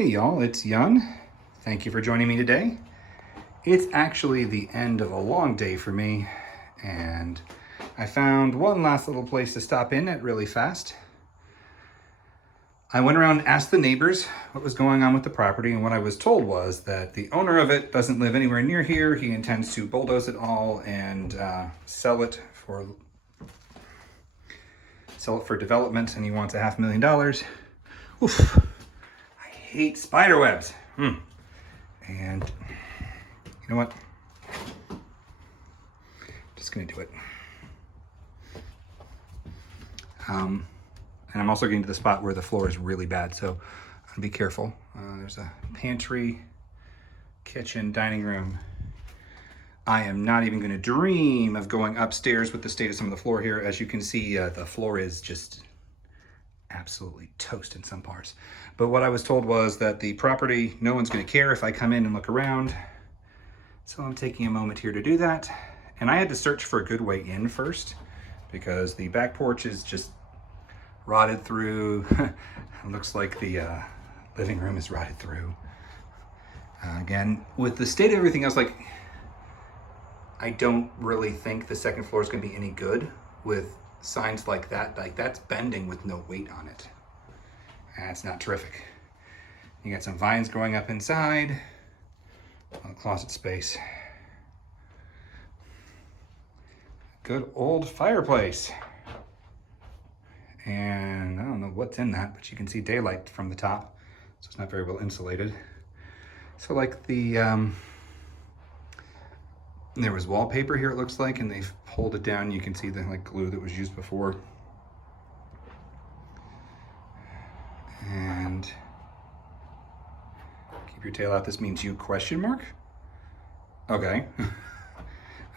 Hey y'all, it's Yun. Thank you for joining me today. It's actually the end of a long day for me, and I found one last little place to stop in at really fast. I went around and asked the neighbors what was going on with the property, and what I was told was that the owner of it doesn't live anywhere near here. He intends to bulldoze it all and sell it for development, and he wants $500,000. Oof. I hate spider webs. And you know what? Just gonna do it. And I'm also getting to the spot where the floor is really bad, so I'm gonna be careful. There's a pantry, kitchen, dining room. I am not even gonna dream of going upstairs with the state of some of the floor here. As you can see, the floor is just absolutely toast in some parts. But what I was told was that the property, no one's gonna care if I come in and look around. So I'm taking a moment here to do that. And I had to search for a good way in first, because the back porch is just rotted through. It looks like the living room is rotted through. Again, with the state of everything else, like, I don't really think the second floor is gonna be any good with signs like that. Like, that's bending with no weight on it. That's not terrific. You got some vines growing up inside. Closet space. Good old fireplace. And I don't know what's in that, but you can see daylight from the top, so it's not very well insulated. So like there was wallpaper here, it looks like, and they've pulled it down. You can see the like glue that was used before. And keep your tail out. This means you, question mark? Okay. I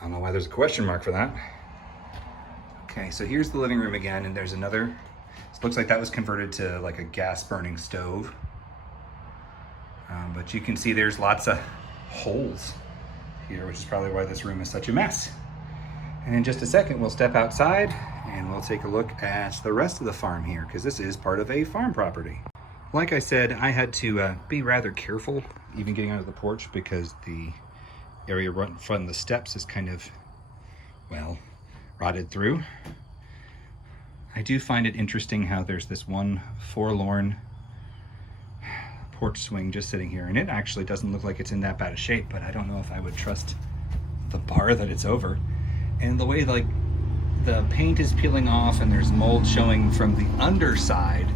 don't know why there's a question mark for that. Okay, so here's the living room again, and there's another. It looks like that was converted to like a gas burning stove. But you can see there's lots of holes here, which is probably why this room is such a mess. And in just a second, we'll step outside and we'll take a look at the rest of the farm here, because this is part of a farm property. Like I said, I had to be rather careful even getting onto the porch, because the area right in front of the steps is kind of, well, rotted through. I do find it interesting how there's this one forlorn porch swing just sitting here, and it actually doesn't look like it's in that bad a shape, but I don't know if I would trust the bar that it's over. And the way like the paint is peeling off and there's mold showing from the underside.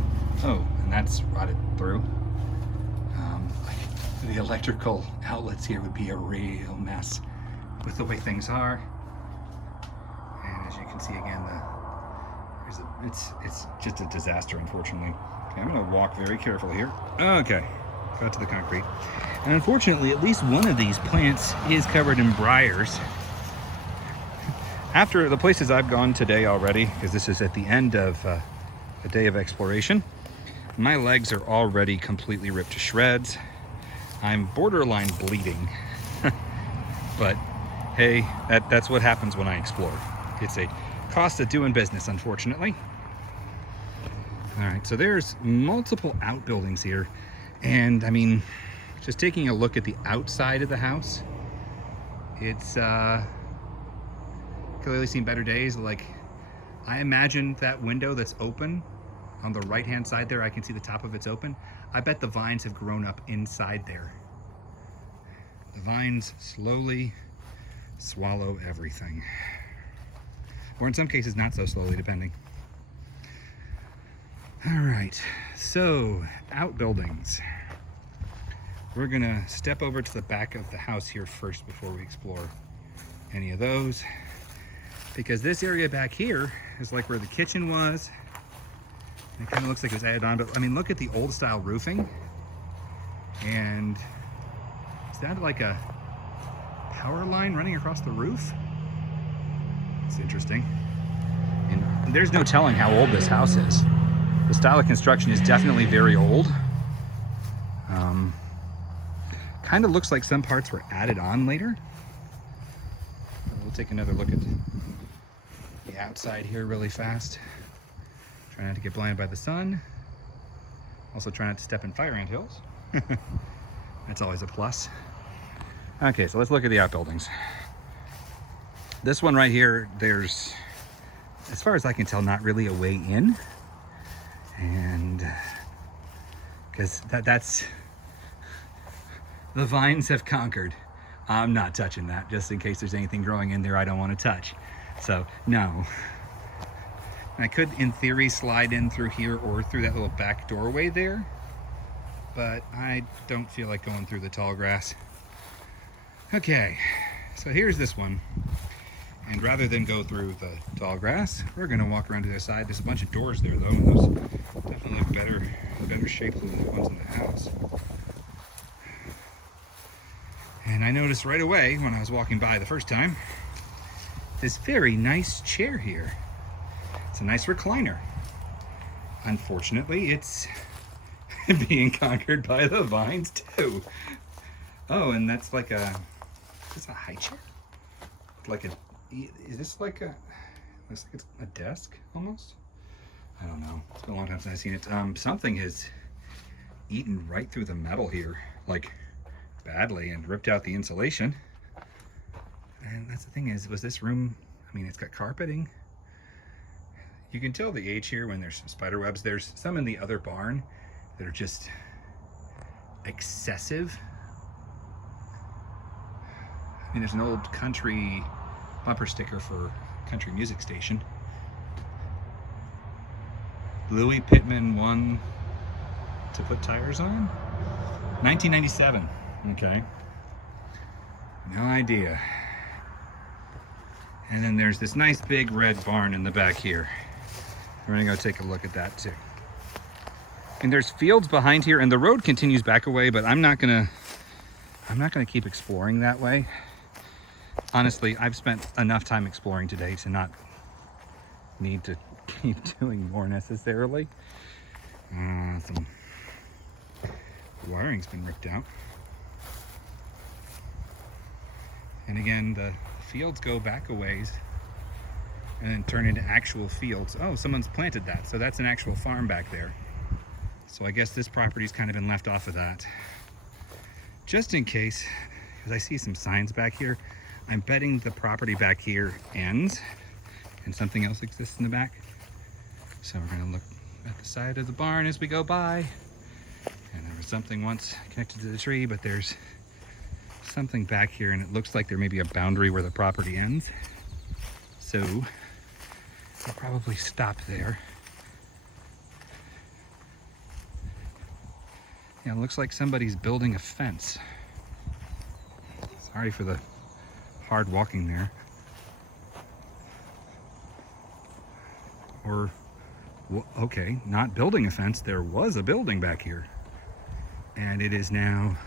Oh, and that's rotted through. The electrical outlets here would be a real mess with the way things are. And as you can see again, it's just a disaster, unfortunately. Okay, I'm gonna walk very carefully here. Okay, got to the concrete. And unfortunately, at least one of these plants is covered in briars. After the places I've gone today already, because this is at the end of a day of exploration, my legs are already completely ripped to shreds. I'm borderline bleeding. But hey, that's what happens when I explore. It's a cost of doing business, unfortunately. All right, so there's multiple outbuildings here. And I mean, just taking a look at the outside of the house, it's clearly seen better days. Like, I imagine that window that's open on the right-hand side there, I can see the top of it's open. I bet the vines have grown up inside there. The vines slowly swallow everything. Or in some cases, not so slowly, depending. All right, so outbuildings. We're gonna step over to the back of the house here first before we explore any of those, because this area back here is like where the kitchen was. It kind of looks like it was added on, but I mean, look at the old style roofing. And is that like a power line running across the roof? It's interesting. And there's no telling how old this house is. The style of construction is definitely very old. Kind of looks like some parts were added on later. We'll take another look at the outside here really fast. Try not to get blinded by the sun. Also try not to step in fire ant hills. That's always a plus. Okay, so let's look at the outbuildings. This one right here, there's, as far as I can tell, not really a way in. And because that's, the vines have conquered. I'm not touching that, just in case there's anything growing in there I don't want to touch. So, no. I could, in theory, slide in through here or through that little back doorway there, but I don't feel like going through the tall grass. Okay, so here's this one. And rather than go through the tall grass, we're gonna walk around to the other side. There's a bunch of doors there though, and those definitely look better shaped than the ones in the house. And I noticed right away when I was walking by the first time, this very nice chair here. It's a nice recliner. Unfortunately, it's being conquered by the vines too. Oh, and that's like a, is this a high chair? Like a, is this like a, looks like it's a desk almost? I don't know. It's been a long time since I've seen it. Something has eaten right through the metal here, like badly, and ripped out the insulation. And that's the thing is, was this room, I mean, it's got carpeting. You can tell the age here when there's spider webs. There's some in the other barn that are just excessive. I mean, there's an old country bumper sticker for a country music station. Louis Pittman won to put tires on? 1997. Okay. No idea. And then there's this nice big red barn in the back here. We're gonna go take a look at that too. And there's fields behind here, and the road continues back away, but I'm not gonna keep exploring that way. Honestly, I've spent enough time exploring today to not need to keep doing more necessarily. Some wiring's been ripped out. And again, the fields go back a ways and then turn into actual fields. Oh, someone's planted that, so that's an actual farm back there. So I guess this property's kind of been left off of that. Just in case, because I see some signs back here, I'm betting the property back here ends and something else exists in the back. So we're gonna look at the side of the barn as we go by. And there was something once connected to the tree, but there's something back here, and it looks like there may be a boundary where the property ends. So I'll probably stop there. Yeah, it looks like somebody's building a fence. Sorry for the hard walking there. Or, okay, not building a fence. There was a building back here, and it is now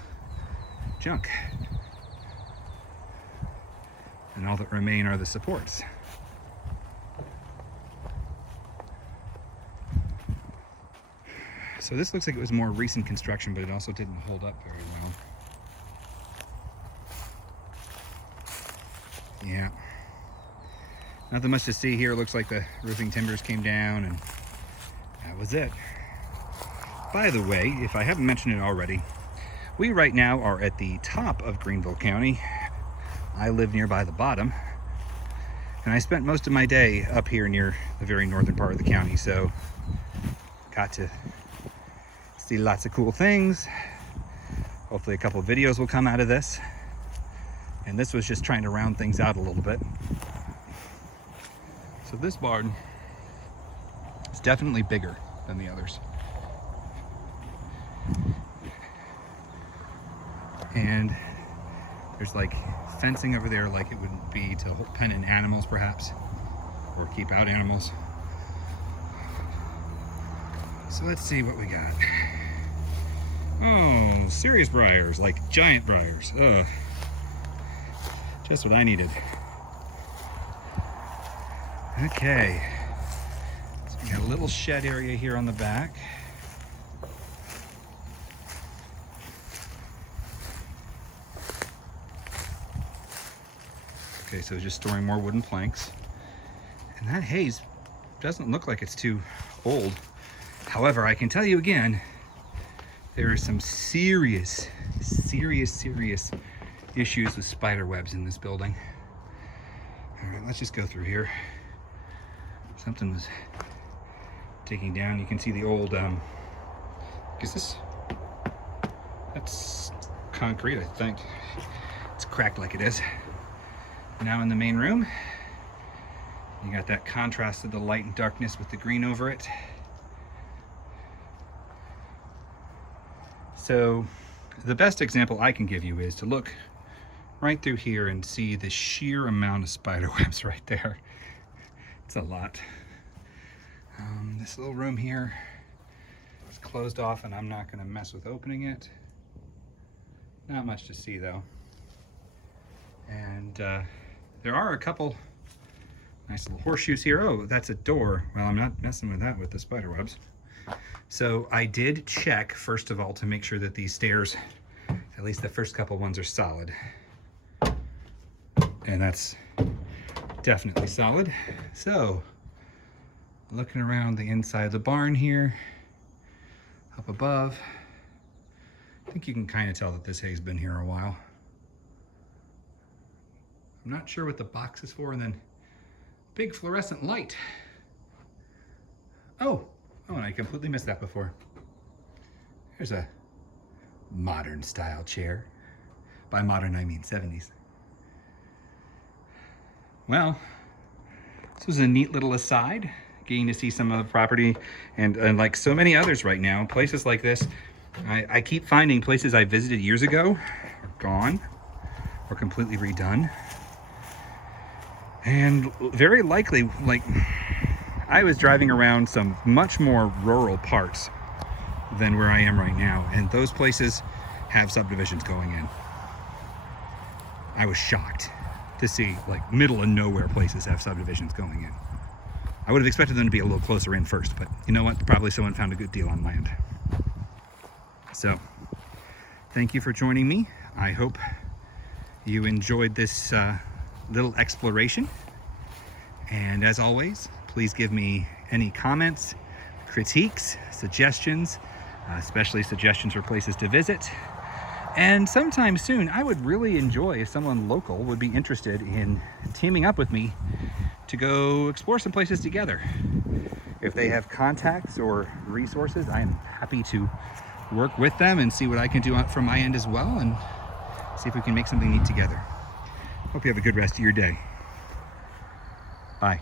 junk. And all that remain are the supports. So this looks like it was more recent construction, but it also didn't hold up very well. Yeah. Nothing much to see here. It looks like the roofing timbers came down, and that was it. By the way, if I haven't mentioned it already, we right now are at the top of Greenville County. I live nearby the bottom, and I spent most of my day up here near the very northern part of the county, so got to see lots of cool things. Hopefully a couple of videos will come out of this, and this was just trying to round things out a little bit. So this barn is definitely bigger than the others. And there's like fencing over there, like it would be to pen in animals perhaps, or keep out animals. So let's see what we got. Oh, serious briars, like giant briars. Ugh. Just what I needed. Okay. So we got a little shed area here on the back. Okay, so just storing more wooden planks. And that haze doesn't look like it's too old. However, I can tell you again, There are some serious issues with spider webs in this building. All right, let's just go through here. Something was taking down. You can see the old, that's concrete, I think. It's cracked like it is. Now in the main room, you got that contrast of the light and darkness with the green over it. So the best example I can give you is to look right through here and see the sheer amount of spider webs right there. It's a lot. This little room here is closed off and I'm not going to mess with opening it. Not much to see though. And there are a couple nice little horseshoes here. Oh, that's a door. Well, I'm not messing with that with the spider webs. So I did check, first of all, to make sure that these stairs, at least the first couple ones, are solid. And that's definitely solid. So, looking around the inside of the barn here, up above, I think you can kind of tell that this hay's been here a while. I'm not sure what the box is for, and then big fluorescent light. Oh, and I completely missed that before. There's a modern style chair. By modern, I mean 70s. Well, this was a neat little aside, getting to see some of the property, and like so many others right now, places like this, I keep finding places I visited years ago are gone or completely redone. And very likely, like, I was driving around some much more rural parts than where I am right now, and those places have subdivisions going in. I was shocked to see like middle of nowhere places have subdivisions going in. I would have expected them to be a little closer in first, but you know what? Probably someone found a good deal on land. So, thank you for joining me. I hope you enjoyed this little exploration. And as always, please give me any comments, critiques, suggestions, especially suggestions for places to visit. And sometime soon, I would really enjoy if someone local would be interested in teaming up with me to go explore some places together. If they have contacts or resources, I am happy to work with them and see what I can do from my end as well, and see if we can make something neat together. Hope you have a good rest of your day. Bye.